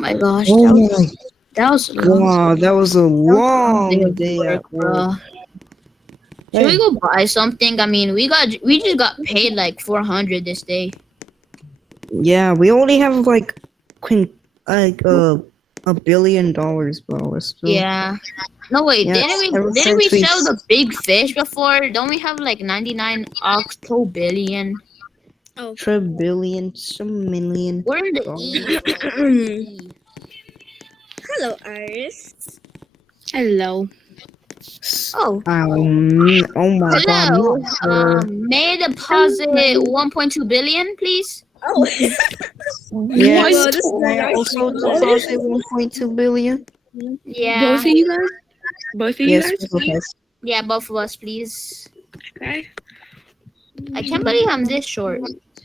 my gosh, Oh my that was long. god, that was a long day Work, at work. Should we Hey, go buy something? I mean, we just got paid like 400 this day. yeah, we only have like like $1 billion, bro. Still, Yeah. No wait, yeah, ever didn't we since we sell the big fish before? Don't we have like 99 octobillion? Oh. trillion, some million. We're in the dollars. E, bro. We're in the E. Hello, Iris. Hello. Oh. Oh my god, Hello. not her. May I deposit 1.2 billion, please? Oh. Yes, Well, this is I nice. also deposit 1.2 billion. Yeah. Both of you guys? Both of you Yes, guys? both of us. Yeah, both of us, please. Okay. I can't believe I'm this short.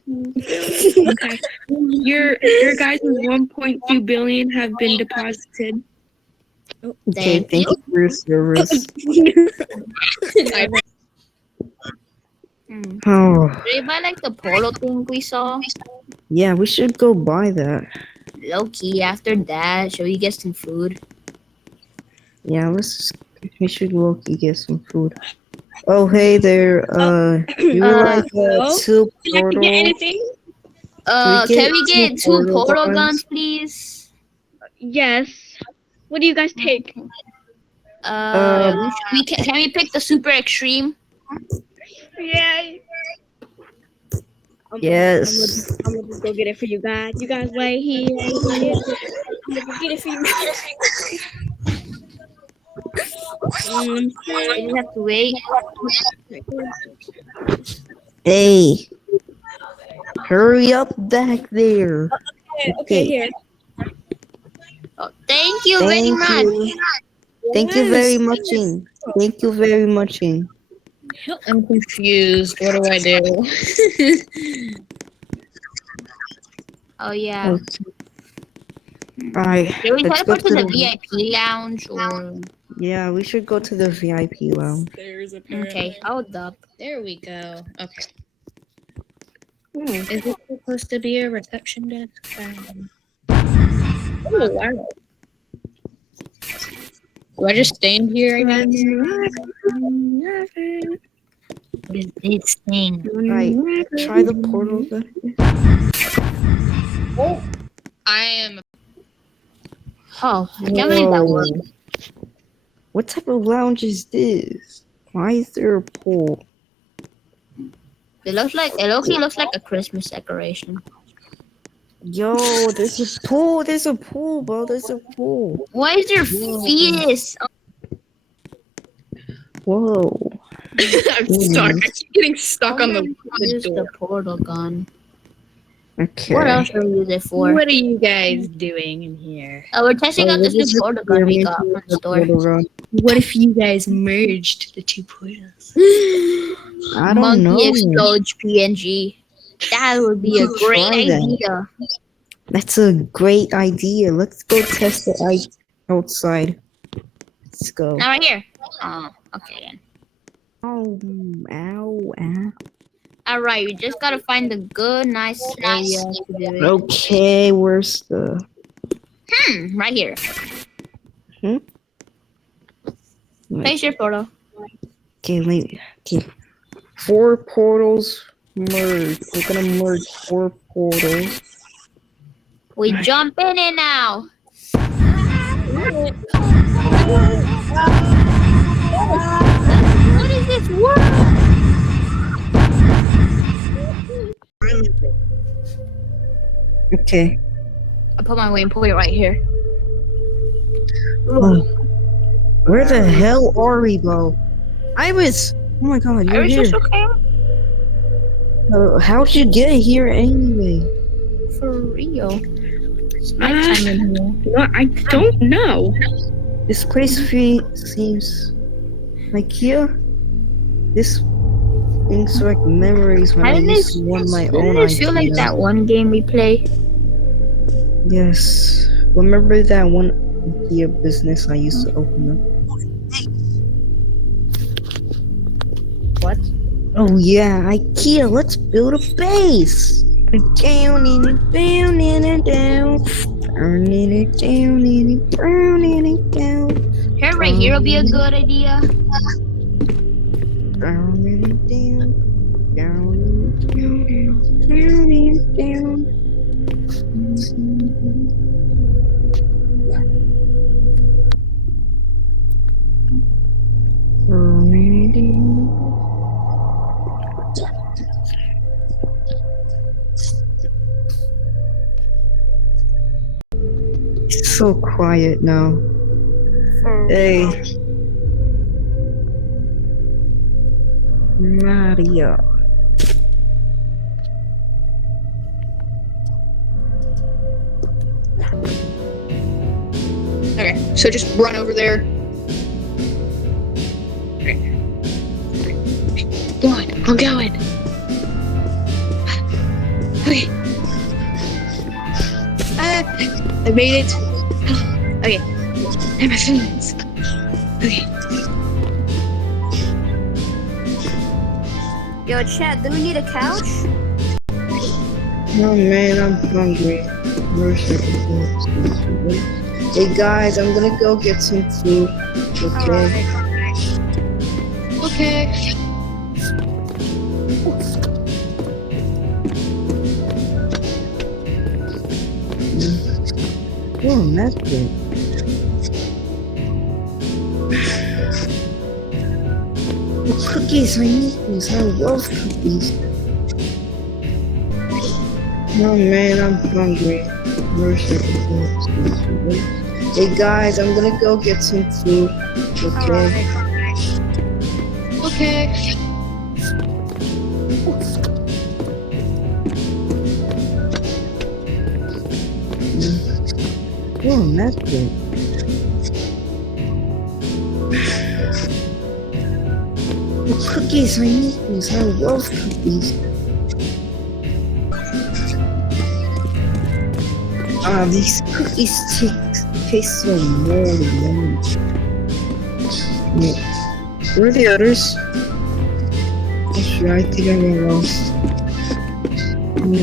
Okay. Your guys' 1.2 billion have been deposited. Okay, Thank thank you for your service. Oh, Did you buy like the polo thing we saw? yeah, we should go buy that. Low key, after that, should we get some food? Yeah, we should look and get some food. Oh, hey there. You would like hello? two Would you like to portal? get anything? Can we get two portal guns, please? Yes. What do you guys take? Can we pick the super extreme? Yeah. Yes. I'm gonna just go get it for you guys. You guys wait here. I'm gonna go get it for you guys. I just have to wait. Hey, hurry up back there. Okay, here. Oh, thank you very Thank much. you. Thank you very much. Thank you very much. I'm confused. What do I do? Oh yeah. Alright, Should we let's go teleport to to the the. VIP lounge or? Yeah, we should go to the VIP lounge. Okay, hold up. There we go. Okay. Is it supposed to be a reception desk? Oh, wow. Do I just stand here, I guess? What is this thing? Alright, try the portal. I am. Oh, I can't believe that worked. What type of lounge is this? Why is there a pool? It looks like a Christmas decoration. Yo, there's a pool. There's a pool, bro. There's a pool. Why is there fetus? Whoa. I'm stuck. I keep getting stuck on the Use the door. portal gun. Okay. What else should we use it for? What are you guys doing in here? Oh, we're testing out this new portal gun we got from the store. What if you guys merged the two portals? I don't know. Monkey explodes PNG. That would be a great Try that. idea. That's a great idea. Let's go test it outside. Let's go. Now right here. Oh, okay then. Oh, ow, ow. Alright, we just gotta find the good, nice area to do it. Okay, where's the... Right here. Hmm? Place your portal. Okay, wait. Okay. 4 portals merge. We're gonna merge 4 portals. We jump in it now. What is this world? Okay. I put my waypoint right here. Oh. Where the hell are we, bro? Iris! Oh my god, you're Iris here. is okay? How'd you get here anyway? For real. It's nighttime in here. Well, I don't know. This place seems like here. This brings back memories when I used to run my own Doesn't it feel like IKEA. that one game we play? Yes. Remember that one IKEA business I used to open up? What? Oh yeah, IKEA, let's build a base. Down and down and down. Burning it down, and it burning it down. Here, right here will be a good idea. Burning it down, down, down, burning it down. Burning it down. It's so quiet now. Hey, Mario. Okay, so just run over there. Okay. Go on, I'm going. Okay. I made it. Okay. And my friends. Okay. Yo, Chad, do we need a couch? Oh man, I'm hungry. Where's the food? Hey guys, I'm gonna go get some food. Okay. Okay. Oh, that's good. Oh, cookies, I need these. I love cookies. Oh man, I'm hungry. Where's the food? Hey guys, I'm gonna go get some food. Okay. Okay. Oh, that's good. Oh, cookies, I need these. I love cookies. These cookies taste so moldy. Where are the others? Oh, shit, I think I got lost. No.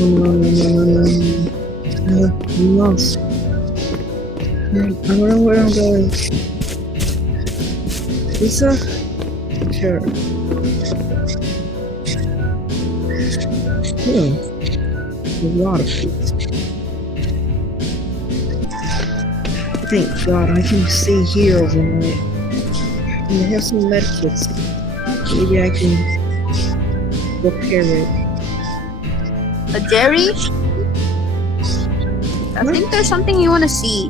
I'm lost. I don't know where I'm going. Pizza? Sure. Yeah. A lot of pizza. Thank God I can stay here overnight. And I have some medkits. Maybe I can repair it. A dairy? I think there's something you want to see.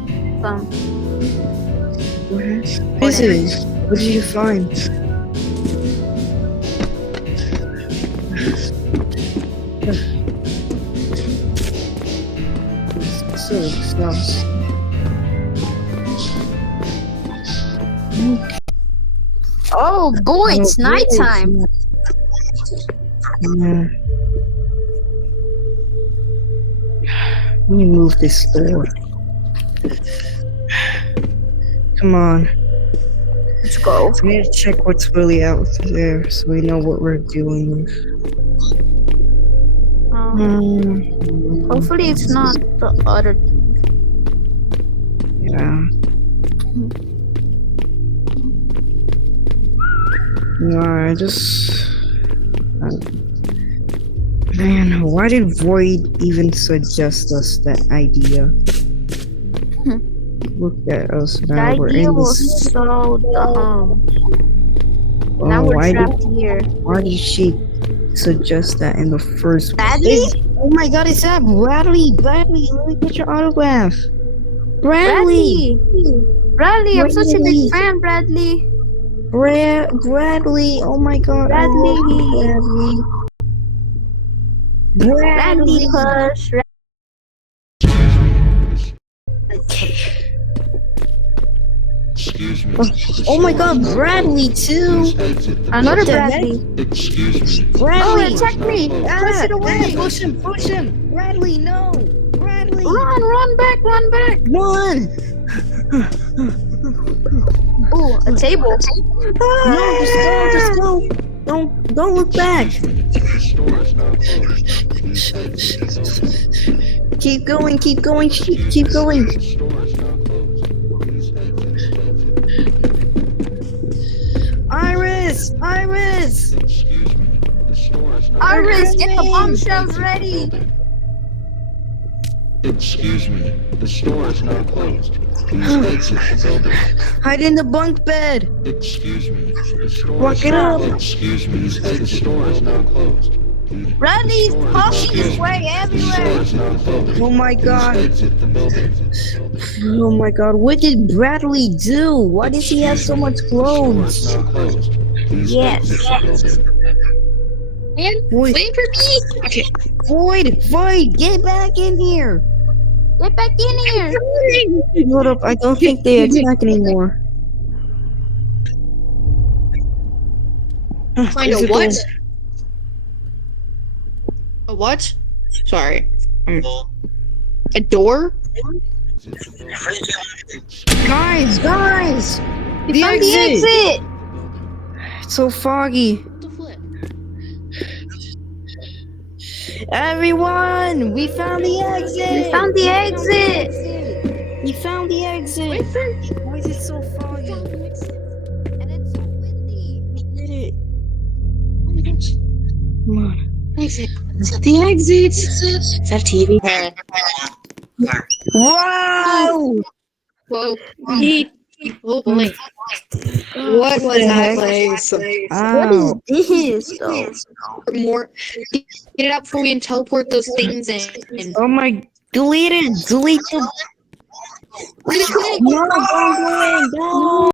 What is it? What did you find? It's so exhausting. Oh boy, it's nighttime. Yeah. Let me move this door. Come on. Let's go. We need to check what's really out there so we know what we're dealing with. Hopefully it's not the other thing. Yeah. No, man, why did Void even suggest us that idea? Look at us The now. We're idea in was this. so dumb. Oh, Now we're why trapped here. did she suggest that in the first Bradley? place? Oh my God, it's that Bradley! Bradley, let me get your autograph. Bradley! Bradley, I'm such a Bradley. big fan, Bradley. Bradley! Oh my God! I Bradley. love Bradley push. Excuse me. Oh my God, Bradley too! Another What the Bradley. Excuse me. Oh, Bradley! attack me! Push it away! Push him! Bradley, no! Bradley! Run back! Run! Ooh, a table. No, just go! Don't look back! The store is now closed. Please help me get Keep going, keep going, keep going. Iris! Iris! Iris, get the bombshells ready. Excuse me, the store is now closed. Please exit the building. Hide in the bunk bed. Excuse me, the store Walk is it now up. Excuse me, the store is now closed. Randy's popping his way The everywhere. store is now closed. Oh my god. Please exit the building. Oh my god. What did Bradley do? Why does he have so much The store is clothes? now closed. Please Yes. exit the building. Man, Void, wait for me. Okay. Void, get back in here. Get back in here. Hold up, I don't think they attack anymore. Find Is a it what? the- A what? Sorry. A door? Guys! We found the exit. It's so foggy. What the flip? Everyone! We found the exit! We found the exit. We found the exit! Why is it so foggy? And it's so windy. We did it. Oh my gosh. Come on. Exit. The exit. Is that TV? Wow! Whoa. Oh boy. What was that place? Ow. This though. More. Get it out before we can teleport those things in. Oh my. Delete it! Delete the. Where's the No, don't do it! No!